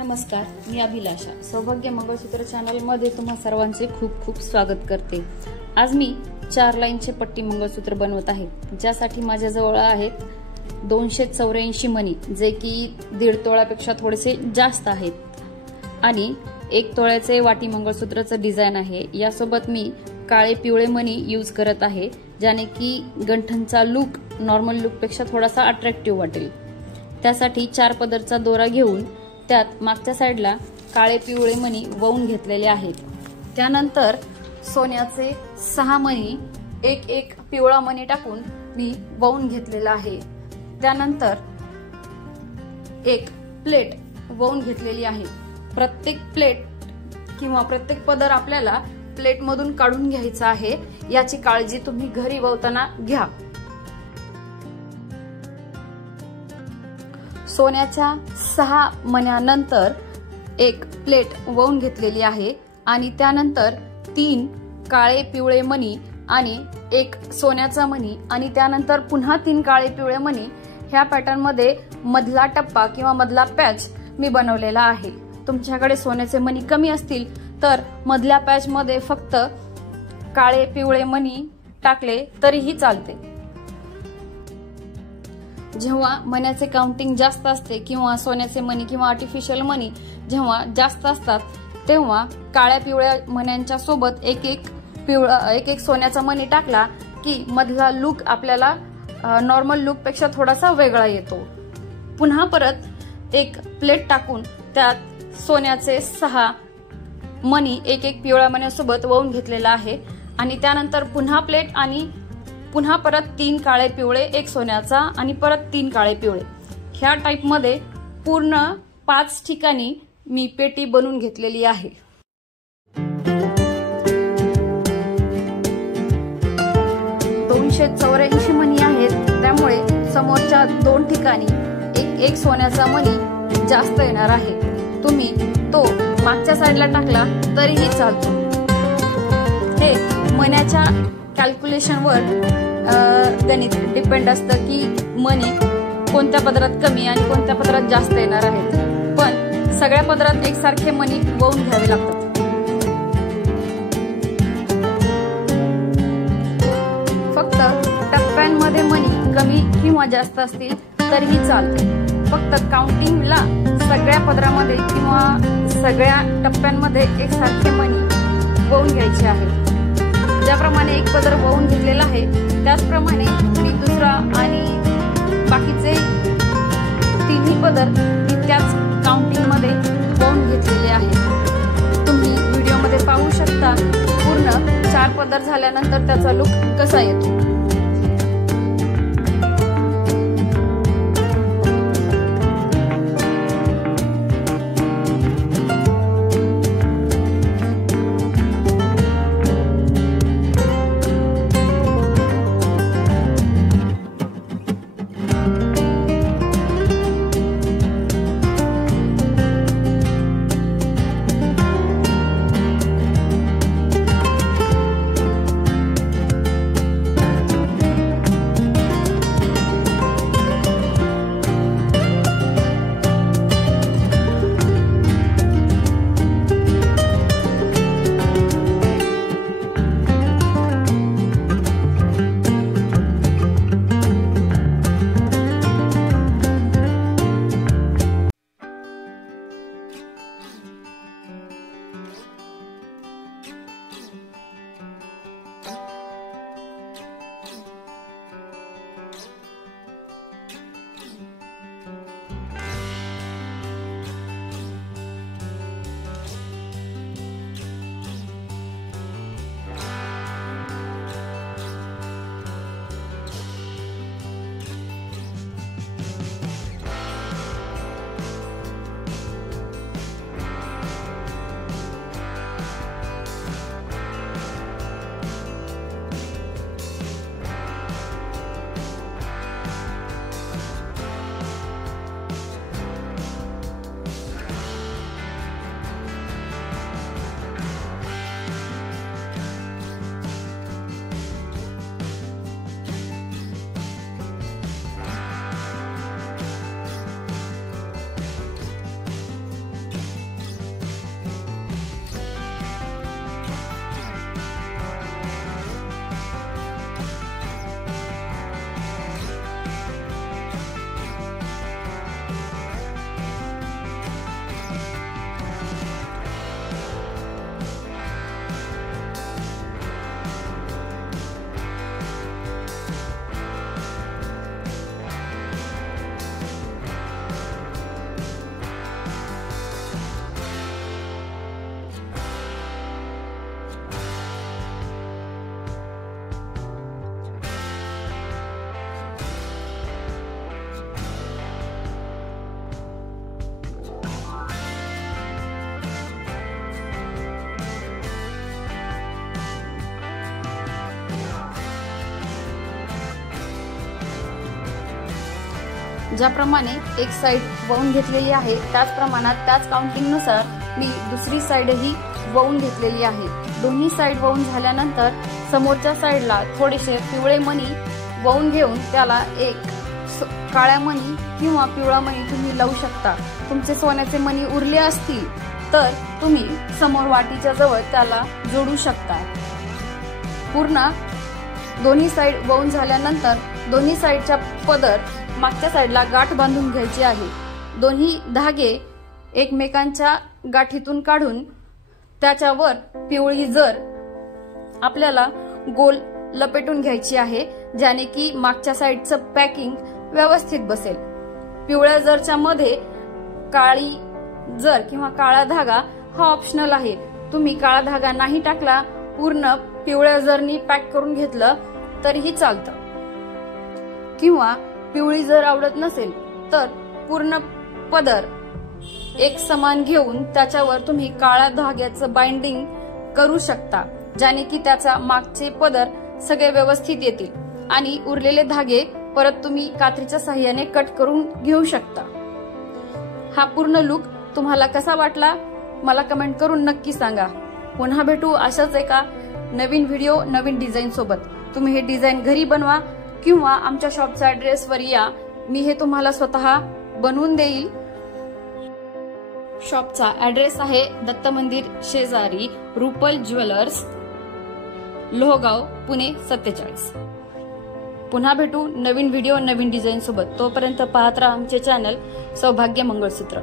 नमस्कार, मी अभिलाषा सौभाग्य मंगळसूत्र चॅनल मध्ये तुम्हा सर्वांचे खूप खूप स्वागत करते। आज मी 4 लाईनचे पट्टी मंगळसूत्र बनवत आहे, ज्यासाठी माझ्याजवळ आहेत 284 मणी, जे की 1.5 तोळ्यापेक्षा थोडेसे जास्त आहेत आणि 1 तोळ्याचे वाटी मंगळसूत्राचं डिझाइन आहे। यासोबत मी काळे पिवळे मणी यूज करत आहे, ज्याने की गंठनचा लुक नॉर्मल लुक पेक्षा थोडासा अट्रॅक्टिव्ह वाटेल। त्यासाठी 4 पदरचा दोरा घेऊन त्यात मागच्या साइडला काळे पिवळे मणी ववून घेतलेले आहेत। त्यानंतर सोन्याचे 6 मणी एक पिवळा मणी टाकून मी ववून घेतलेला आहे। त्यानंतर एक प्लेट ववून घेतलेली आहे। प्रत्येक प्लेट किंवा प्रत्येक पदर आपल्याला प्लेट मधून काढून घ्यायचा आहे, याची काळजी तुम्ही घरी ववताना घ्या। सोन्याच्या 6 मण्यानंतर एक प्लेट ववून घेतलेली आहे आणि त्यानंतर 3 काळे पिवळे मणी आणि एक सोन्याचा मणी आणि त्यानंतर पुन्हा 3 काळे पिवळे मणी ह्या पॅटर्न मध्ये मधला टप्पा किंवा मधला पॅच मी बनवलेला आहे। तुमच्याकडे सोन्याचे मणी कमी असतील तर मधल्या पॅच मध्ये फक्त काळे पिवळे मणी टाकले तरीही चालते। जेव्हा मण्याचे काउंटिंग जास्त असते किंवा सोन्याचे मणी किंवा आर्टिफिशियल मणी जेव्हा जास्त असतात, तेव्हा काळ्या पिवळ्या मण्यांच्या सोबत एक सोन्याचा मणी टाकला की मधला लुक आपल्याला नॉर्मल लुक पेक्षा थोडासा वेगळा येतो। पुन्हा परत एक प्लेट टाकून त्यात सोन्याचे 6 मणी एक पिवळ्या मण्यासोबत ववून घेतलेला आहे आणि त्यानंतर पुन्हा प्लेट आणि पुन्हा परत 3 काळे पिवळे, एक सोन्याचा आणि परत 3 काळे पिवळे, ह्या टाइप मध्ये पूर्ण 5 ठिकाणी मी पेटी बनवून घेतलेली आहे। $284 मणी आहेत, त्यामुळे समोरच्या 2 ठिकाणी एक सोन्याचा मणी जास्त येणार आहे। तुम्ही तो मागच्या साइडला टाकला तरीही चालतो। हे मण्याच्या कॅल्क्युलेशन वर गणित डिपेंड असतं की मणी कोणत्या पदरात कमी आणि कोणत्या पदरात जास्त येणार आहेत, पण सगळ्या पदरात एकसारखे मणी ववून घ्यावे लागतात। फक्त टप्प्यांमध्ये मणी कमी किंवा जास्त असतील तरीही चालते। फक्त काउंटिंगला सगळ्या पदरामध्ये किंवा सगळ्या टप्प्यांमध्ये एकसारखे मणी ववून घ्यायचे आहे। ज्याप्रमाणे एक पदर ववून घेतलेला आहे त्याचप्रमाणे मी दुसरा आणि बाकीचे 3 पदर मी त्याच काउंटिंग मध्ये ववून घेतलेले आहेत। तुम्ही व्हिडिओमध्ये पाहू शकता पूर्ण 4 पदर झाल्यानंतर त्याचा लुक कसा येतो। ज्याप्रमाणे एक साइड वळून घेतलेली आहे त्याच प्रमाणात त्याच काउंटिंगनुसार मी दुसरी साइडही वळून घेतलेली आहे। दोन्ही साइड वळून झाल्यानंतर समोरच्या साइडला थोडेसे पिवळे मणी वळून घेऊन त्याला एक काळ्या मणी किंवा पिवळा मणी तुम्ही लावू शकता। तुमचे सोन्याचे मणी उरले असतील तर तुम्ही समोर वाटीच्या जवळ त्याला जोडू शकता। पूर्ण दोन्ही साइड वळून झाल्यानंतर दोन्ही साइडच्या पदर मागच्या साइडला गाठ बांधून घ्यायची आहे। दोन्ही धागे एकमेकांच्या गाठीतून काढून त्याच्यावर पिवळी जर आपल्याला गोल लपेटून घ्यायची आहे, ज्याने की मागच्या साइडचं पॅकिंग व्यवस्थित बसेल। पिवळ्या जरच्या मध्ये काळी जर किंवा काळा धागा हा ऑप्शनल आहे। तुम्ही काळा धागा नाही टाकला, पूर्ण पिवळ्या जरनी पॅक करून घेतलं तरीही चालतं, किंवा पिवळी जर आवडत नसेल तर पूर्ण पदर एक समान घेऊन त्याच्यावर तुम्ही काळ्या धाग्याचं बाइंडिंग करू शकता, ज्याने की त्याचा मागचे पदर सगळे व्यवस्थित येतील आणि उरलेले धागे परत तुम्ही कात्रीच्या साहाय्याने कट करून घेऊ शकता। हा पूर्ण लुक तुम्हाला कसा वाटला मला कमेंट करून नक्की सांगा। पुन्हा भेटू अशाच एका नवीन व्हिडिओ नवीन डिझाईन सोबत। तुम्ही हे डिझाईन घरी बनवा किंवा आमच्या शॉपच्या ॲड्रेसवर या, मी हे तुम्हाला स्वतः बनवून देईल। शॉपचा ॲड्रेस आहे दत्त मंदिर शेजारी रुपल ज्वेलर्स, लोहगाव, पुणे 47। पुन्हा भेटू नवीन व्हिडिओ नवीन डिझाईन सोबत। तोपर्यंत पाहत राहा आमचे चॅनल सौभाग्य मंगळसूत्र।